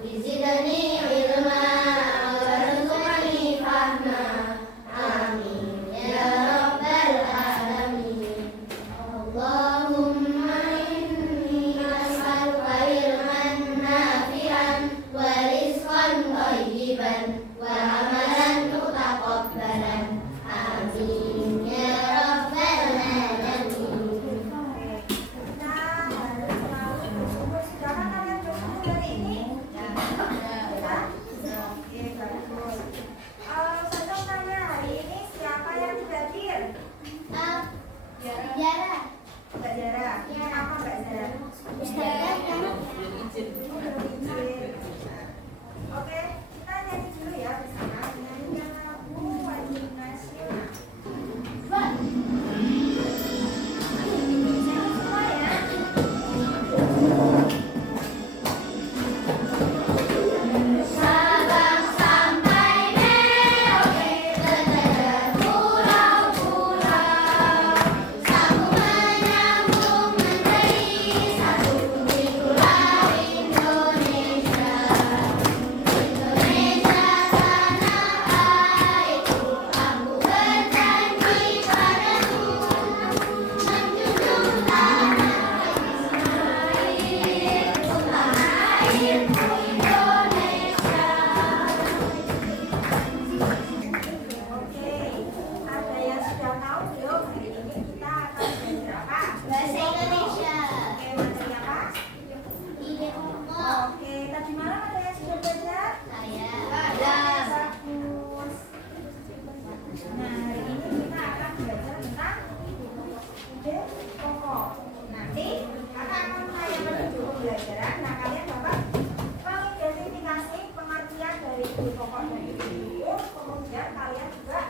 زدني علما وارزقني فهما آمين يا رب العالمين اللهم إني أسألك علما نافعا ورزقا طيبا وعملا متقبلا آمين يا رب العالمين. Mbak Zara. Apa Mbak Zara? Oke, kita nyanyi dulu ya bersama. Nyanyikan lagu wajib nasional. Semua ya. Sabang sampai Merauke, terdapat pulau-pulau, sambung menyambung menjadi satu di pulau Indonesia. Indonesia tanah airku, aku berjanji padamu, menjunjung tanah airku, tanah airku Indonesia. Oke, ada yang sudah tahu belum hari ini kita akan belajar apa? Bahasa Indonesia. Oke, materi apa? Ide pokok. Oke, tadi malam ada yang sudah belajar? Saya. Bagus. Nah, hari ini kita akan belajar tentang ide pokok. Nanti kakak akan menayangkan video pembelajaran. Nah, kalian dapat mengidentifikasi pengertian dari ide pokok dan ide itu. Kemudian kalian juga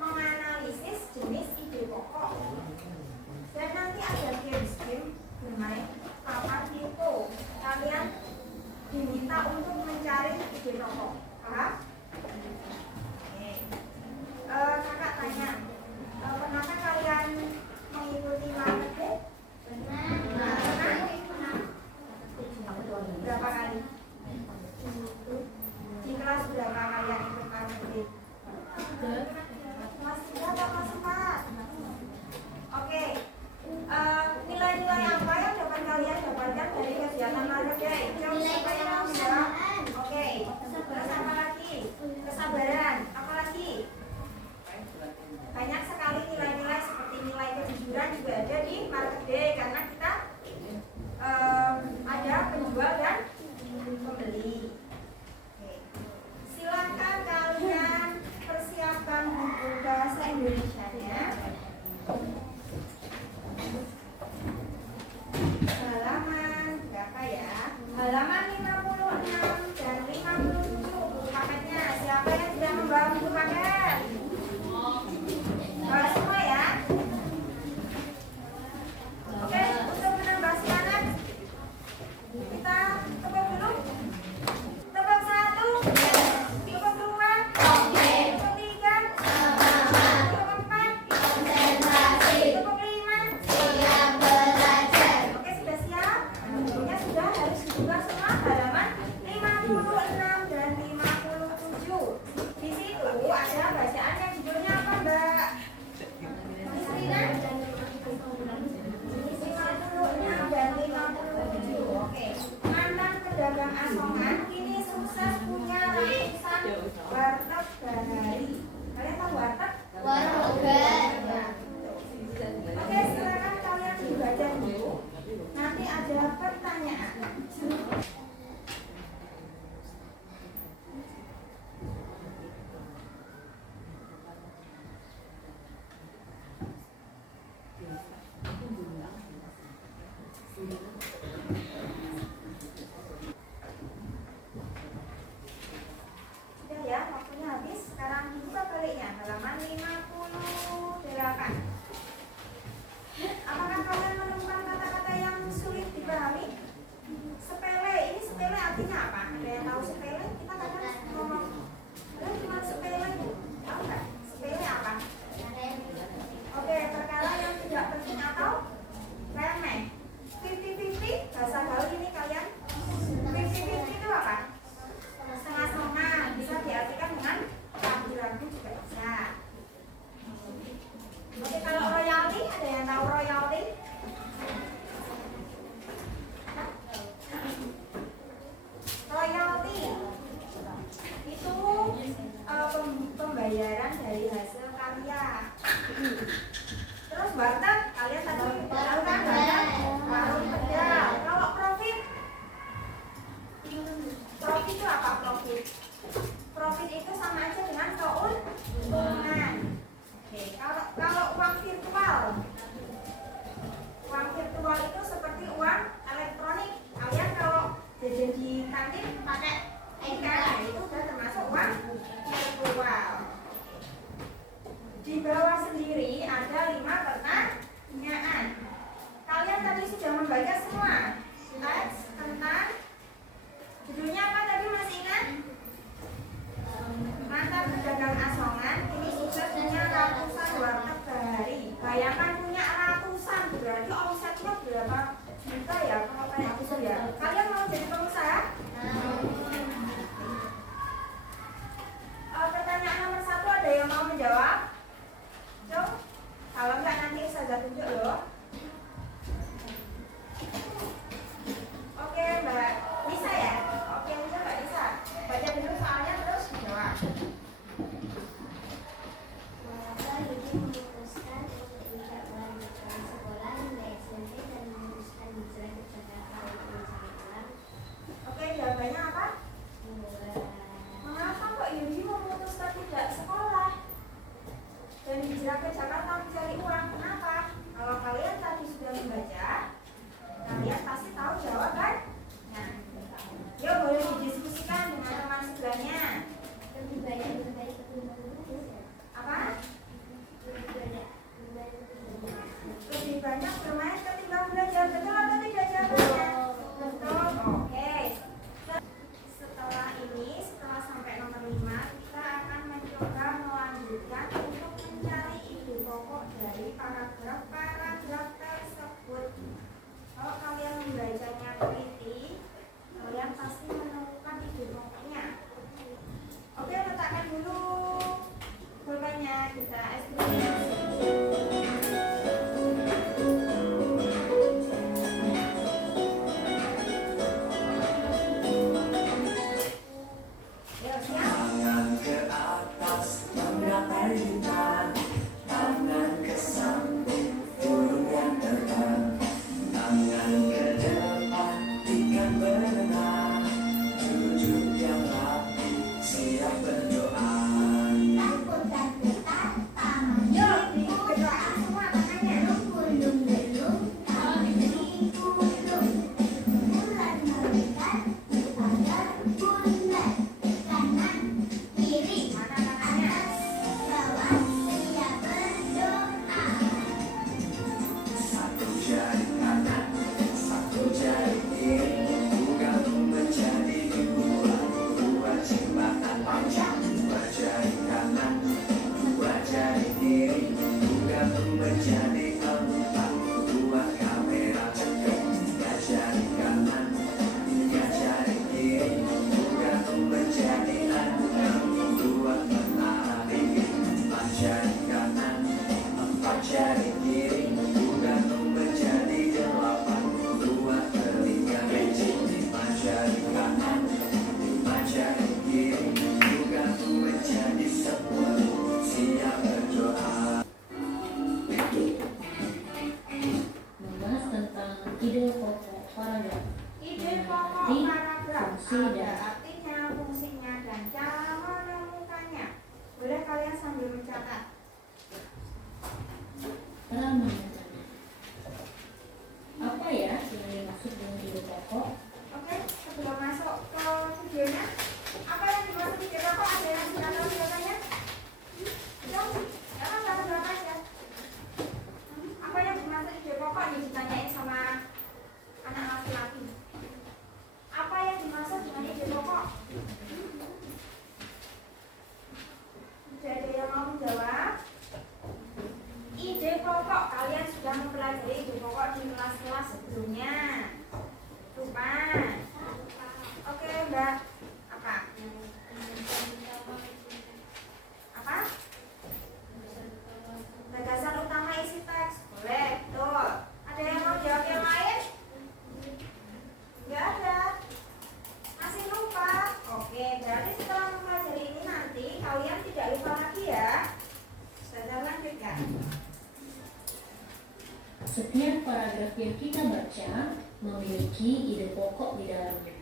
menganalisis jenis ide pokok. Dan nanti ada game bermain papan itu. Kalian diminta untuk mencari ide pokok. Paham? Oke. Kakak tanya, pernahkah kalian mengikuti market? Pernah. Berapa kali? Di kelas berapa kalian ikut market? Kelas 3 atau kelas 4? Oke. Nilai-nilai apa yang dapat kalian dapatkan dari kegiatan market? Siapa yang mau menjawab? Oke. Terus apa lagi? Kesabaran. Apa lagi? Banyak sekali nilai-nilai seperti nilai kejujuran juga ada di market day karena kita ada penjual dan pembeli. Oke. Silakan kalian persiapkan buku bahasa Indonesianya. Halaman berapa ya? Halaman 56 dan 57 buku paketnya. Siapa yang sudah membawa buku paket? Bawa semua ya. Oke, untuk menambah semangat kita tepuk dulu. Tepuk 1, tepuk 2, tepuk 3, tepuk 4, Konsentrasi. tepuk 5. Siap belajar. Oke, sudah siap? Bukunya sudah harus dibuka semua halaman 56 dan 57. Di situ ada bacaan yang judulnya apa, Mbak? Miss Rina? 56 dan 57. Oke. Mantan pedagang asongan kini sukses punya ratusan warteg bahari. Kalian tahu warteg? Warteg. Oke, silakan kalian dibaca dulu. Nanti ada pertanyaan. Sudah ya, waktunya habis. Sekarang dibuka baliknya halaman 58. Apakah kalian menemukan kata-kata yang sulit dipahami? Sepele, ini sepele artinya apa? Ada yang tahu sepele? Kita kadang ngomong, kalian cuma sepele, tahu nggak? Sepele apa? Oke, perkara yang tidak penting atau remeh. 50-50, bahasa gaul ini kalian. 50-50 itu apa? itu apa profit? Profit itu sama aja dengan keuntungan. Oke, kalau uang virtual itu seperti uang elektronik. Kalian kalau jajan di kantin pakai e-card, itu sudah termasuk uang virtual. Di bawah sendiri ada 5 pertanyaan. Kalian tadi sudah membaca semua teks tentang judulnya apa tadi, masih ingat? Mantan pedagang asongan ini sukses punya ratusan warteg sehari. Bayangkan punya ratusan, berarti omsetnya berapa juta ya kalau kayak gitu ya. Kalian mau jadi pengusaha? Pertanyaan nomor 1 ada yang mau menjawab? Coba. Kalau enggak nanti saya tunjuk loh. Oke Mbak Lisa ya? Oke Mbak Lisa, baca dulu soalnya terus jawab. Mengapa Yudi memutuskan untuk tidak melanjutkan sekolah hingga SMP dan memutuskan hijrah ke Jakarta untuk mencari uang? Oke, jawabannya apa? Mengapa kok Yudi memutuskan tidak sekolah dan hijrah ke Jakarta mencari uang? Kenapa? Kalau kalian tadi sudah membaca, kalian pasti tahu jawabannya. Yuk boleh didiskusikan dengan teman sebelahnya. Lebih banyak bermain ketimbang menulis ya? Apa? Lebih banyak bermain ketimbang menulis. Lebih banyak bermain ketimbang belajar. Betul atau tidak jawabannya? Betul. Oke. Setelah ini, setelah sampai nomor 5, kita akan mencoba melanjutkan untuk mencari ide pokok dari paragraf tersebut. Kalau kalian membacanya teliti, kalian pasti menemukan ide pokoknya. Oke, letakkan dulu pulpennya, kita estimasi. Tangan ke atas menggapai bintang, tangan ke samping burung yang terbang, tangan ke depan ikan berenang, duduk yang rapi siap berdoa. Lakukan getar tangan. Yuk, berdoa semua tangannya. Gulung-gulung, kaki gulung. Bulan melingkar, pagar bulan. Kanan, kiri, Mana tangannya? atas, bawah, siap berdoa. Satu jari kanan, satu jari kiri, gabung menjadi dua jembatan panjang. Dua jari kanan, dua jari kiri, gabung menjadi empat. Dua kamera cekek, tiga jari kanan, tiga jari kiri, gabung menjadi enam. Dua menara tinggi, empat jari kanan, empat jari kiri, gabung menjadi delapan. Dua telinga kecil, lima jari kanan, lima jari kiri, gabung menjadi 10. Siap berdoa. Membahas tentang ide pokok paragraf. Ide pokok Arti, paragraf fungsi, ada dan artinya, fungsinya, dan cara menemukannya. Boleh kalian sambil mencatat. cara menemukannya. Apa ya yang dimaksud dengan ide pokok? Oke, sebelum masuk ke videonya, apa yang dimaksud ide pokok? Ada yang sudah tahu jawabannya? Dong, emang satu dua aja. Apa yang dimaksud ide pokok nih ditanyain sama anak laki-laki? Apa yang dimaksud dengan ide pokok? Tidak ada yang mau menjawab? Ide pokok, kalian sudah mempelajari ide pokok di kelas-kelas sebelumnya. Lupa? Oke Mbak. Apa? Apa? Gagasan utama isi teks. Boleh, betul. Ada yang mau jawab yang lain? Nggak ada. Masih lupa? Oke, berarti setelah mempelajari ini nanti kalian tidak lupa lagi ya. Saya lanjut ya. Setiap paragraf yang kita baca memiliki ide pokok di dalamnya.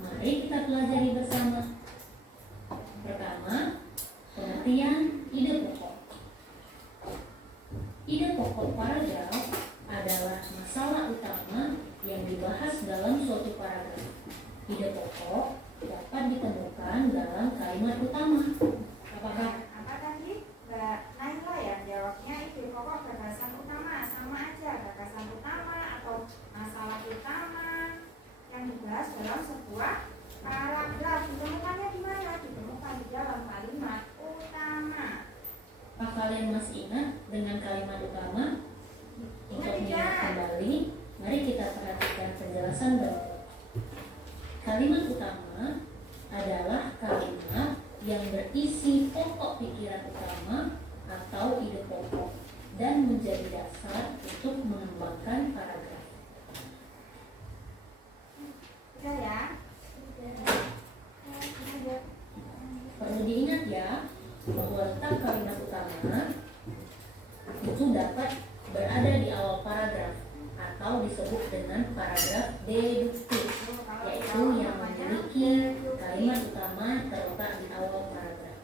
Mari kita pelajari bersama. Pertama, pengertian ide pokok. Ide pokok paragraf adalah masalah utama yang dibahas dalam suatu paragraf. Ide pokok dapat ditemukan dalam kalimat utama. Apakah? Apa tadi? Mbak Naila ya jawabnya ide pokok gagasan utama, sama aja gagasan utama atau masalah utama yang dibahas dalam sebuah paragraf. Ditemukannya di mana? Ditemukan di dalam kalimat utama. Apa kalian masih ingat dengan kalimat utama? Untuk mengingat kembali, mari kita perhatikan penjelasan berikut. Kalimat utama adalah kalimat yang berisi pokok pikiran utama atau ide pokok dan menjadi dasar untuk mengembangkan paragraf. Udah ya? Perlu diingat ya, bahwa letak kalimat utama itu dapat berada di awal paragraf atau disebut dengan paragraf deduktif, yaitu yang memiliki kalimat utama terletak di awal paragraf.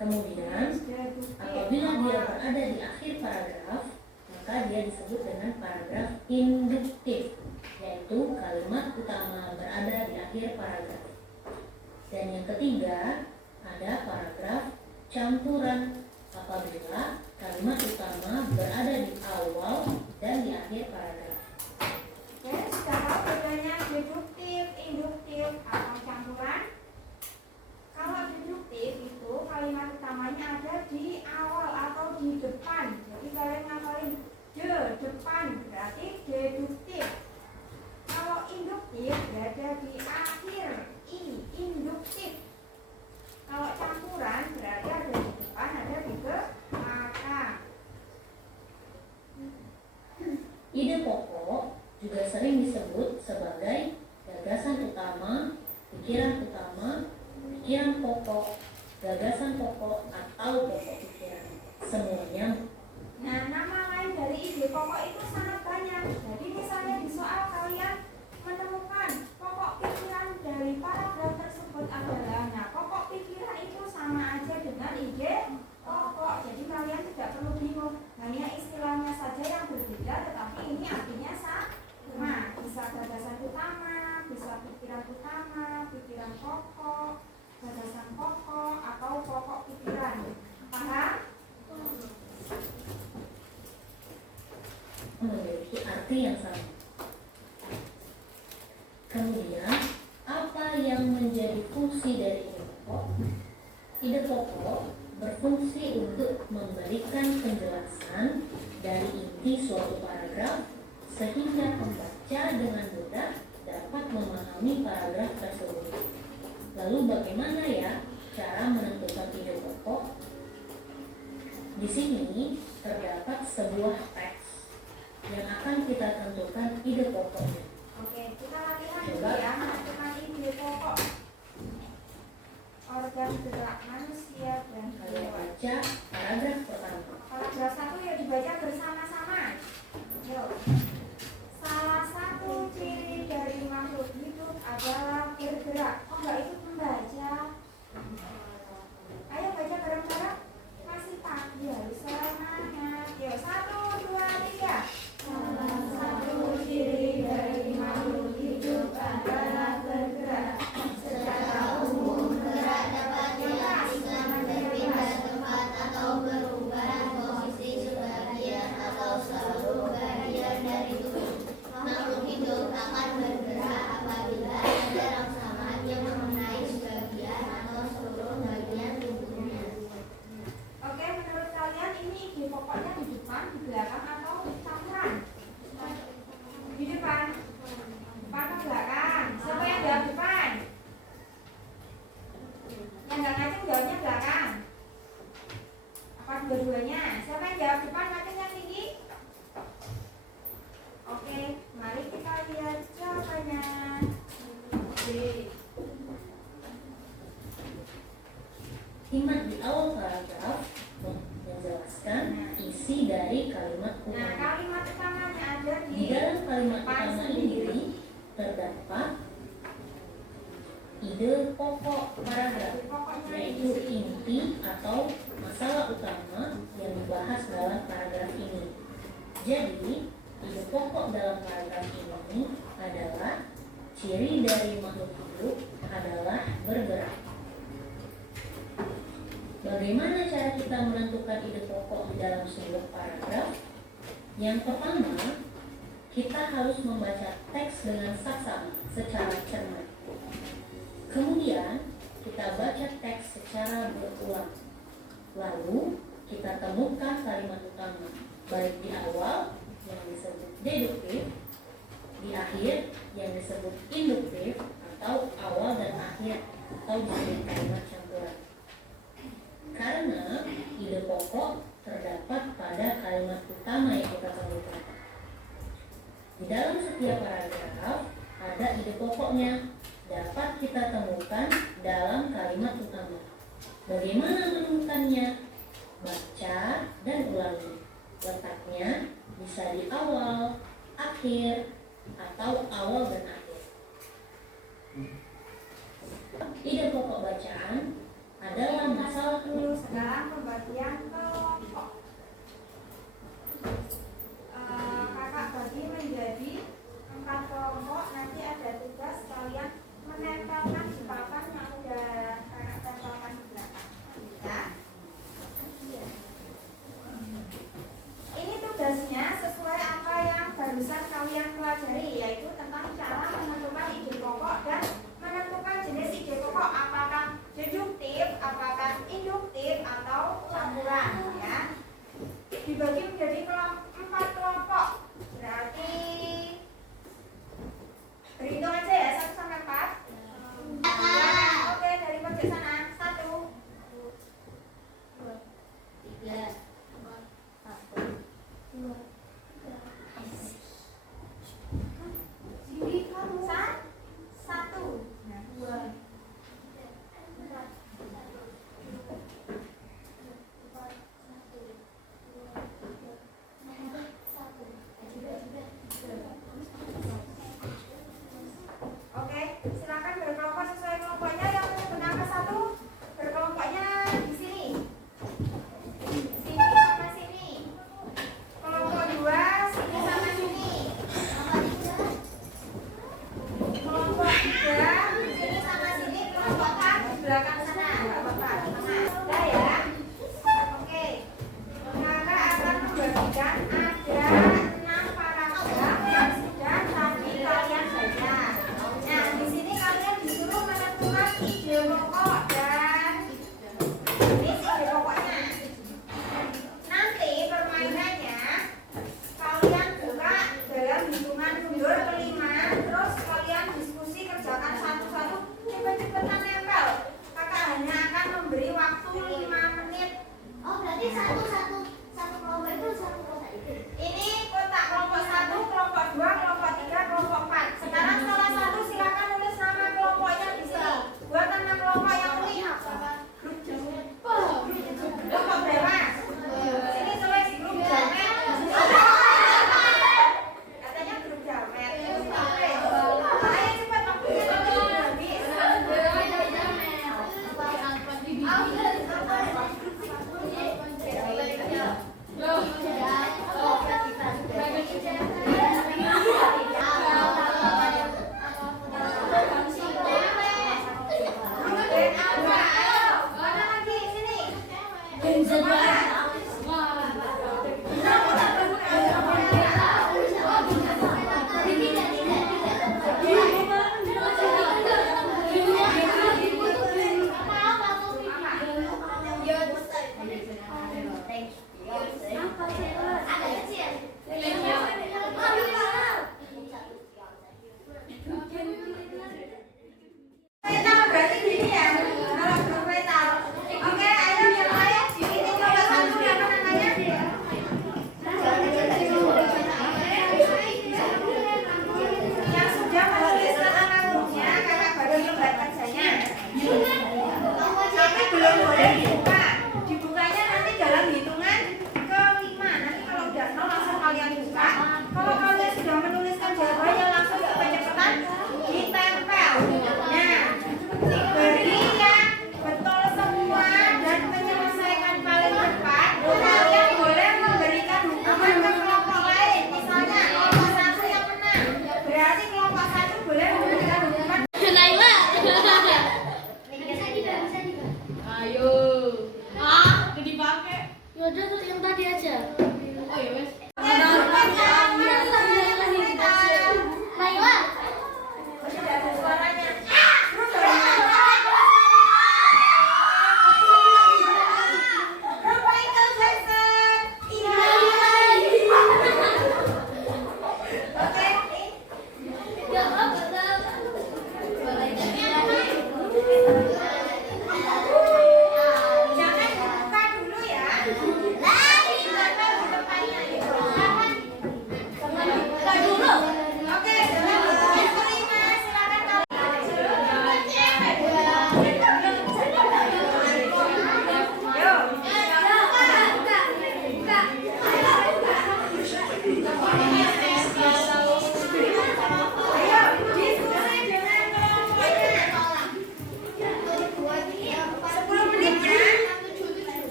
Kemudian, apabila dia berada di akhir paragraf, maka dia disebut dengan paragraf induktif, yaitu kalimat utama berada di akhir paragraf. Dan yang ketiga, ada paragraf campuran, apabila kalimat utama berada di awal dan di akhir paragraf. Oke, sudah tahu bedanya deduktif, induktif, atau campuran? Kalau deduktif itu kalimat utamanya ada di awal atau di depan. Jadi kalian ngapalin depan berarti deduktif. Kalau induktif berada di akhir, induktif. Kalau campuran berarti ada di depan, ada di belakang. Ide pokok juga sering disebut sebagai gagasan utama, pikiran pokok, gagasan pokok, atau pokok pikiran. Semuanya. Nah, nama lain dari ide pokok itu sangat banyak. Jadi misalnya di soal kalian menemukan pokok pikiran dari paragraf tersebut adalah, nah pokok pikiran itu sama aja dengan ide pokok. Jadi kalian tidak perlu bingung, hanya istilahnya saja yang berbeda, tetapi ini artinya sama. Bisa gagasan utama, bisa pikiran utama, pikiran pokok, gagasan pokok, atau pokok pikiran. Paham? Memiliki arti yang sama. Kemudian, apa yang menjadi fungsi dari ide pokok? Ide pokok berfungsi untuk memberikan penjelasan dari inti suatu paragraf sehingga pembaca dengan mudah dapat memahami paragraf tersebut. Lalu bagaimana ya cara menentukan ide pokok? Di sini terdapat sebuah teks yang akan kita tentukan ide pokoknya. Oke, kita latihan dulu ya menentukan ide pokok. Organ gerak manusia dan Kalian hewan. baca paragraf pertama. Paragraf 1 ya dibaca bersama-sama. Yuk. Salah satu ciri dari makhluk hidup adalah bergerak. Oh enggak, itu membaca. Ayo baca bareng-bareng. Masih pagi harus semangat. Yuk, 1, 2, 3. Salah satu ciri dari makhluk hidup adalah bergerak. Secara umum gerak dapat diartikan berpindah tempat atau berubah posisi sebagian atau seluruh bagian dari tubuh. Makhluk hidup akan bergerak apabila ada rangsangan yang mengenai sebagian atau seluruh bagian tubuhnya. Oke, menurut kalian ini ide pokoknya di depan, di belakang, atau campuran? Di depan. Depan atau belakang? Siapa yang jawab depan? Yang nggak ngacung jawabnya belakang. Apa dua-duanya? Siapa yang jawab depan ngacungnya tinggi? Oke, mari kita lihat jawabannya. Simak di awal paragraf menjelaskan isi dari kalimat Nah, utama. kalimat utamanya ada Di di dalam kalimat depan utama sendiri. ini terdapat ide pokok paragraf, Ide pokoknya yaitu inti atau masalah utama yang dibahas dalam paragraf ini. Jadi, ide pokok dalam paragraf ini adalah ciri dari makhluk hidup adalah bergerak. Bagaimana cara kita menentukan ide pokok di dalam sebuah paragraf? Yang pertama, kita harus membaca teks dengan saksama secara cermat. Kemudian, kita baca teks secara berulang. Lalu, kita temukan kalimat utama, baik di awal yang disebut deduktif, di akhir yang disebut induktif, atau awal dan akhir atau disebut kalimat campuran. Karena ide pokok terdapat pada kalimat utama yang kita temukan. Di dalam setiap paragraf ada ide pokoknya, dapat kita temukan dalam kalimat utama. Bagaimana menemukannya? Baca dan ulangi. Letaknya bisa di awal, akhir, atau awal dan akhir. Ide pokok bacaan adalah masalah dulu sekarang pembagian kelompok. Kakak bagi menjadi 4 kelompok. Nanti ada tugas kalian menempelkan di papan yang udah kakak tempelkan di belakang. Ya. Ini tugasnya sesuai apa yang barusan kalian pelajari, yaitu tentang cara menentukan ide pokok dan menentukan jenis ide pokok, apakah deduktif, apakah induktif, atau campuran.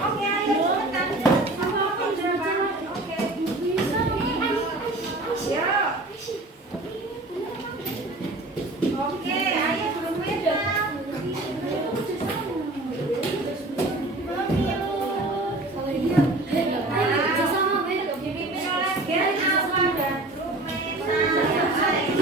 Oke, ayo cepetan. Oke. Yuk. Oke, ayo belum merah. Dipimpin oleh Gen Alfa dan grup Meta yang lain.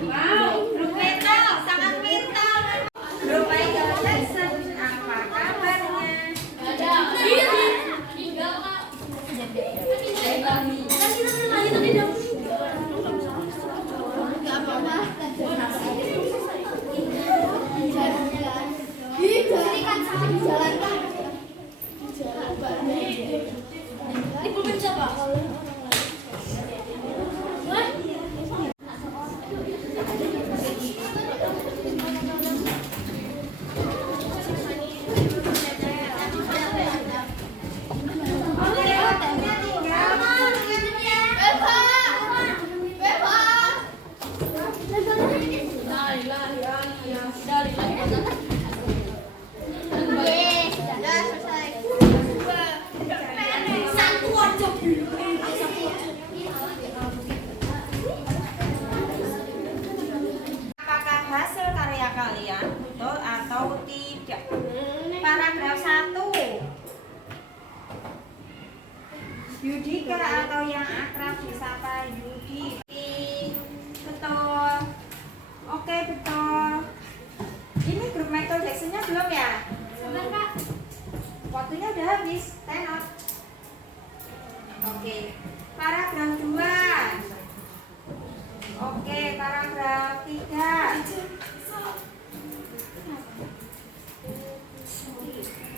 Wow, grup Meta sangat mental. Grup Michael Jackson, apa kabarnya? Oke, waktunya tinggal 10 menit ya. Apakah hasil karya kalian betul atau tidak? Paragraf 1. Yudika atau yang akrab disapa Yudi. Betul. Oke, betul. Ini grup Michael Jackson-nya belum ya? Belum, Kak. Waktunya udah habis. Tenor. Oke. Paragraf 2. Oke, paragraf 3.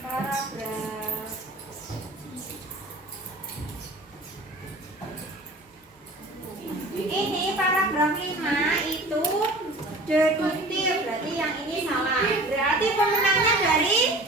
Paragraf ini paragraf 5 itu deduktif, berarti yang ini salah. Berarti pemenangnya dari